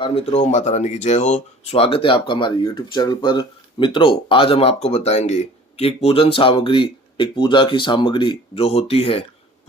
नमस्कार मित्रों, माता रानी की जय हो। स्वागत है आपका हमारे YouTube चैनल पर। मित्रों, आज हम आपको बताएंगे कि एक पूजन सामग्री, एक पूजा की सामग्री जो होती है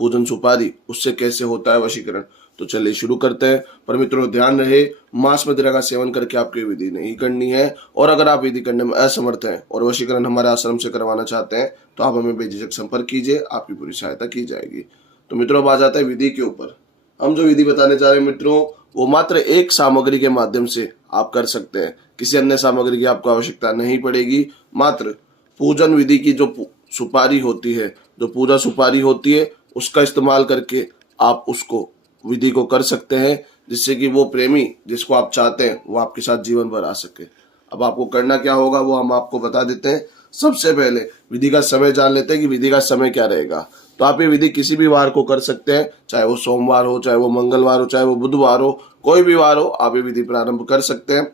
पूजन सुपारी, उससे कैसे होता है वशीकरण। तो चलिए शुरू करते हैं। पर मित्रों ध्यान रहे, मांस मदिरा का सेवन करके आपकी विधि नहीं करनी है। और अगर आप विधि करने में असमर्थ हैं और वशीकरण हमारे आश्रम से करवाना चाहते हैं तो आप हमें बेझिझक संपर्क कीजिए, आपकी पूरी सहायता की जाएगी। तो मित्रों अब आ जाता है विधि के ऊपर। हम जो विधि बताने जा रहे हैं मित्रों, वो मात्र एक सामग्री के माध्यम से आप कर सकते हैं। किसी अन्य सामग्री की आपको आवश्यकता नहीं पड़ेगी। मात्र पूजन विधि की जो सुपारी होती है, जो पूजा सुपारी होती है, उसका इस्तेमाल करके आप उसको विधि को कर सकते हैं, जिससे कि वो प्रेमी जिसको आप चाहते हैं वो आपके साथ जीवन भर आ सके। अब आपको करना क्या होगा वो हम आपको बता देते हैं। सबसे पहले विधि का समय जान लेते हैं कि विधि का समय क्या रहेगा। तो आप ये विधि किसी भी वार को कर सकते हैं, चाहे वो सोमवार हो, चाहे वो मंगलवार हो, चाहे वो बुधवार हो, कोई भी वार हो आप ये विधि प्रारंभ कर सकते हैं।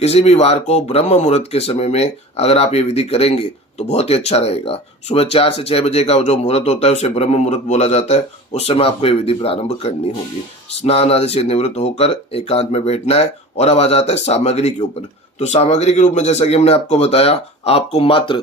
किसी भी वार को ब्रह्म मुहूर्त के समय में अगर आप ये विधि करेंगे तो बहुत ही अच्छा रहेगा। सुबह 4 से 6 बजे का जो मुहूर्त होता है उसे ब्रह्म मुहूर्त बोला जाता है। उस समय आपको ये विधि प्रारंभ करनी होगी। स्नान आदि से निवृत्त होकर एकांत में बैठना है। और अब आ जाता है सामग्री के ऊपर। तो सामग्री के रूप में जैसा कि हमने आपको बताया, आपको मात्र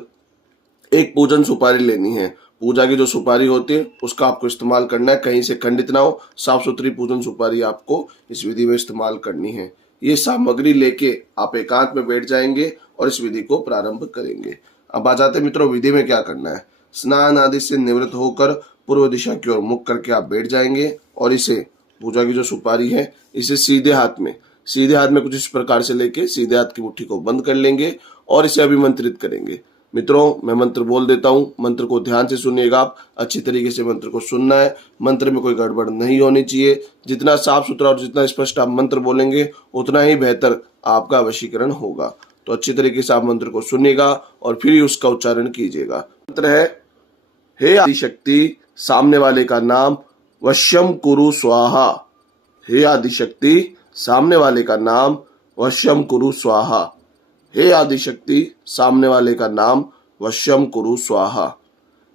एक पूजन सुपारी लेनी है। पूजा की जो सुपारी होती है उसका आपको इस्तेमाल करना है, कहीं से खंडित ना हो। साफ सुथरी पूजन सुपारी आपको इस विधि में इस्तेमाल करनी है। ये सामग्री लेके आप एकांत में बैठ जाएंगे और इस विधि को प्रारंभ करेंगे। अब आ जाते मित्रों विधि में क्या करना है। स्नान आदि से निवृत्त होकर पूर्व दिशा की ओर मुख करके आप बैठ जाएंगे और इसे पूजा की जो सुपारी है इसे सीधे हाथ में कुछ इस प्रकार से लेके सीधे हाथ की मुट्ठी को बंद कर लेंगे और इसे अभिमंत्रित करेंगे। मित्रों मैं मंत्र बोल देता हूँ, मंत्र को ध्यान से सुनिएगा। आप अच्छी तरीके से मंत्र को सुनना है। मंत्र में कोई गड़बड़ नहीं होनी चाहिए। जितना साफ सुथरा और जितना स्पष्ट आप मंत्र बोलेंगे उतना ही बेहतर आपका वशीकरण होगा। तो अच्छी तरीके से आप मंत्र को सुनिएगा और फिर ही उसका उच्चारण कीजिएगा। मंत्र है, हे आदिशक्ति सामने वाले का नाम वश्यम कुरु स्वाहा। हे आदिशक्ति सामने वाले का नाम वश्यम कुरु स्वाहा। हे आदिशक्ति सामने वाले का नाम वश्यम कुरु स्वाहा।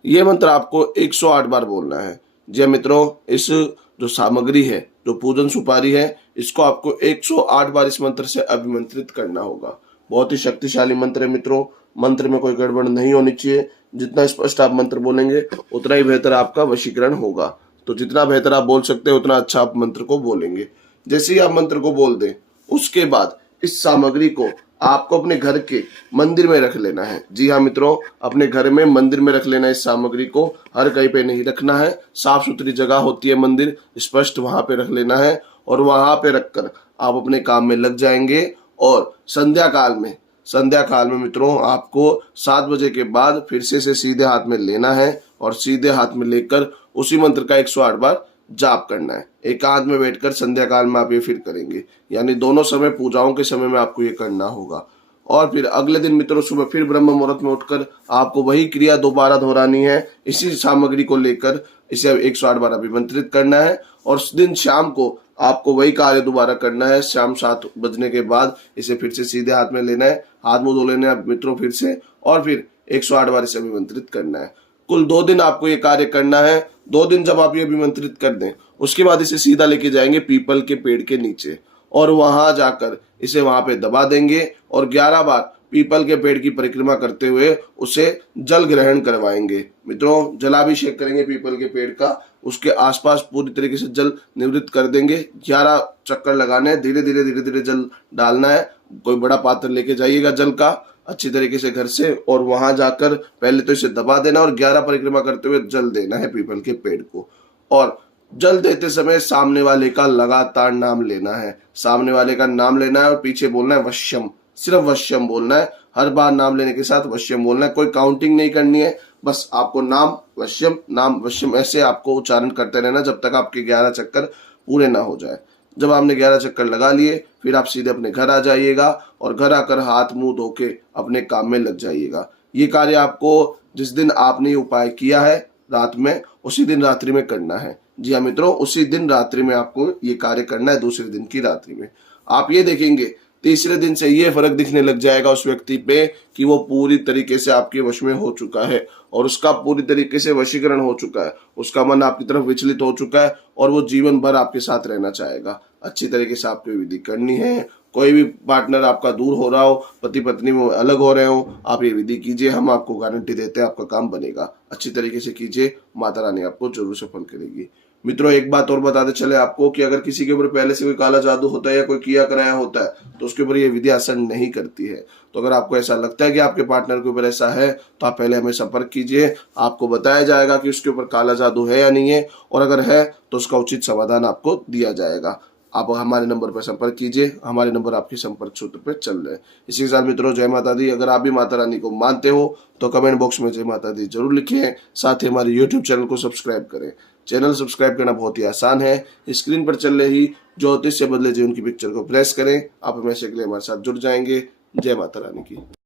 ये मंत्र आपको 108 बार बोलना है। जी मित्रों, इस जो सामग्री है, जो पूजन सुपारी है, इसको आपको 108 बार इस मंत्र से अभिमंत्रित करना होगा। बहुत ही शक्तिशाली मंत्र है मित्रों। मंत्र में कोई गड़बड़ नहीं होनी चाहिए। जितना स्पष्ट आप मंत्र बोलेंगे उतना ही बेहतर आपका वशीकरण होगा। तो जितना बेहतर आप बोल सकते हैं उतना अच्छा आप मंत्र को बोलेंगे। जैसे ही आप मंत्र को बोल दें उसके बाद इस सामग्री को आपको अपने घर के मंदिर में रख लेना है। जी हाँ मित्रों, अपने घर में मंदिर में रख लेना है। इस सामग्री को हर कहीं पे नहीं रखना है। साफ सुथरी जगह होती है मंदिर, स्पष्ट वहां पे रख लेना है और वहां पे रखकर आप अपने काम में लग जाएंगे। और संध्या काल में मित्रों आपको 7 बजे के बाद फिर से सीधे हाथ में लेना है और सीधे हाथ में लेकर उसी मंत्र का 108 बार जाप करना है। एकांत में बैठकर संध्या काल में आप ये फिर करेंगे, यानी दोनों समय पूजाओं के समय में आपको ये करना होगा। और फिर अगले दिन मित्रों सुबह फिर ब्रह्म मुहूर्त में उठकर आपको वही क्रिया दोबारा दोहरानी है। इसी सामग्री को लेकर इसे 108 बार अभिमंत्रित करना है और उस दिन शाम को आपको वही कार्य दोबारा करना है। शाम 7 बजने के बाद इसे फिर से सीधे हाथ में लेना है, हाथ मुंह धो लेना है मित्रों फिर से, और फिर 108 बार इसे अभिमंत्रित करना है। कुल 2 दिन आपको ये कार्य करना है। 2 दिन जब आप ये अभिमंत्रित कर दें उसके बाद इसे सीधा लेके जाएंगे पीपल के पेड़ के नीचे और वहां जाकर इसे वहां पे दबा देंगे और 11 बार पीपल के पेड़ की परिक्रमा करते हुए उसे जल ग्रहण करवाएंगे। मित्रों जलाभिषेक करेंगे पीपल के पेड़ का, उसके आसपास पूरी तरीके से जल निवृत्त कर देंगे। 11 चक्कर लगाने हैं, धीरे धीरे जल डालना है। कोई बड़ा पात्र लेके जाइएगा जल का अच्छी तरीके से घर से, और वहां जाकर पहले तो इसे दबा देना और 11 परिक्रमा करते हुए जल देना है पीपल के पेड़ को। और जल देते समय सामने वाले का लगातार नाम लेना है। सामने वाले का नाम लेना है और पीछे बोलना है वश्यम, सिर्फ वश्यम बोलना है। हर बार नाम लेने के साथ वश्यम बोलना है, कोई काउंटिंग नहीं करनी है। बस आपको नाम वश्यम ऐसे आपको उच्चारण करते रहना जब तक आपके 11 चक्कर पूरे ना हो जाए। जब आपने 11 चक्कर लगा लिए फिर आप सीधे अपने घर आ जाइएगा और घर आकर हाथ मुंह धो के अपने काम में लग जाइएगा। ये कार्य आपको जिस दिन आपने उपाय किया है रात में उसी दिन रात्रि में करना है। जी हाँ मित्रों, उसी दिन रात्रि में आपको ये कार्य करना है। दूसरे दिन की रात्रि में आप ये देखेंगे तीसरे दिन से ये फर्क दिखने लग जाएगा उस व्यक्ति पे कि वो पूरी तरीके से आपके वश में हो चुका है और उसका पूरी तरीके से वशीकरण हो चुका है। उसका मन आपकी तरफ विचलित हो चुका है और वो जीवन भर आपके साथ रहना चाहेगा। अच्छी तरीके से आपको विधि करनी है। कोई भी पार्टनर आपका दूर हो रहा हो, पति पत्नी में अलग हो रहे हो, आप ये विधि कीजिए, हम आपको गारंटी देते हैं आपका काम बनेगा। अच्छी तरीके से कीजिए, माता रानी आपको जरूर सफल करेगी। मित्रों, एक बात और बताते चले आपको कि अगर किसी के ऊपर पहले से कोई काला जादू होता है या कोई किया कराया होता है तो उसके ऊपर ये विधि असर नहीं करती है। तो अगर आपको ऐसा लगता है कि आपके पार्टनर के ऊपर ऐसा है तो आप पहले हमें संपर्क कीजिए, आपको बताया जाएगा कि उसके ऊपर काला जादू है या नहीं है, और अगर है तो उसका उचित समाधान आपको दिया जाएगा। आप हमारे नंबर पर संपर्क कीजिए, हमारे नंबर आपके संपर्क सूत्र पर चल रहे हैं। इसी के साथ मित्रों, जय माता दी। अगर आप भी माता रानी को मानते हो तो कमेंट बॉक्स में जय माता दी जरूर लिखिए। साथ ही हमारे यूट्यूब चैनल को सब्सक्राइब करें। चैनल सब्सक्राइब करना बहुत ही आसान है। स्क्रीन पर चल रही ज्योतिष से बदले जीवन की पिक्चर को प्रेस करें, आप हमेशा के लिए हमारे साथ जुड़ जाएंगे। जय माता रानी की।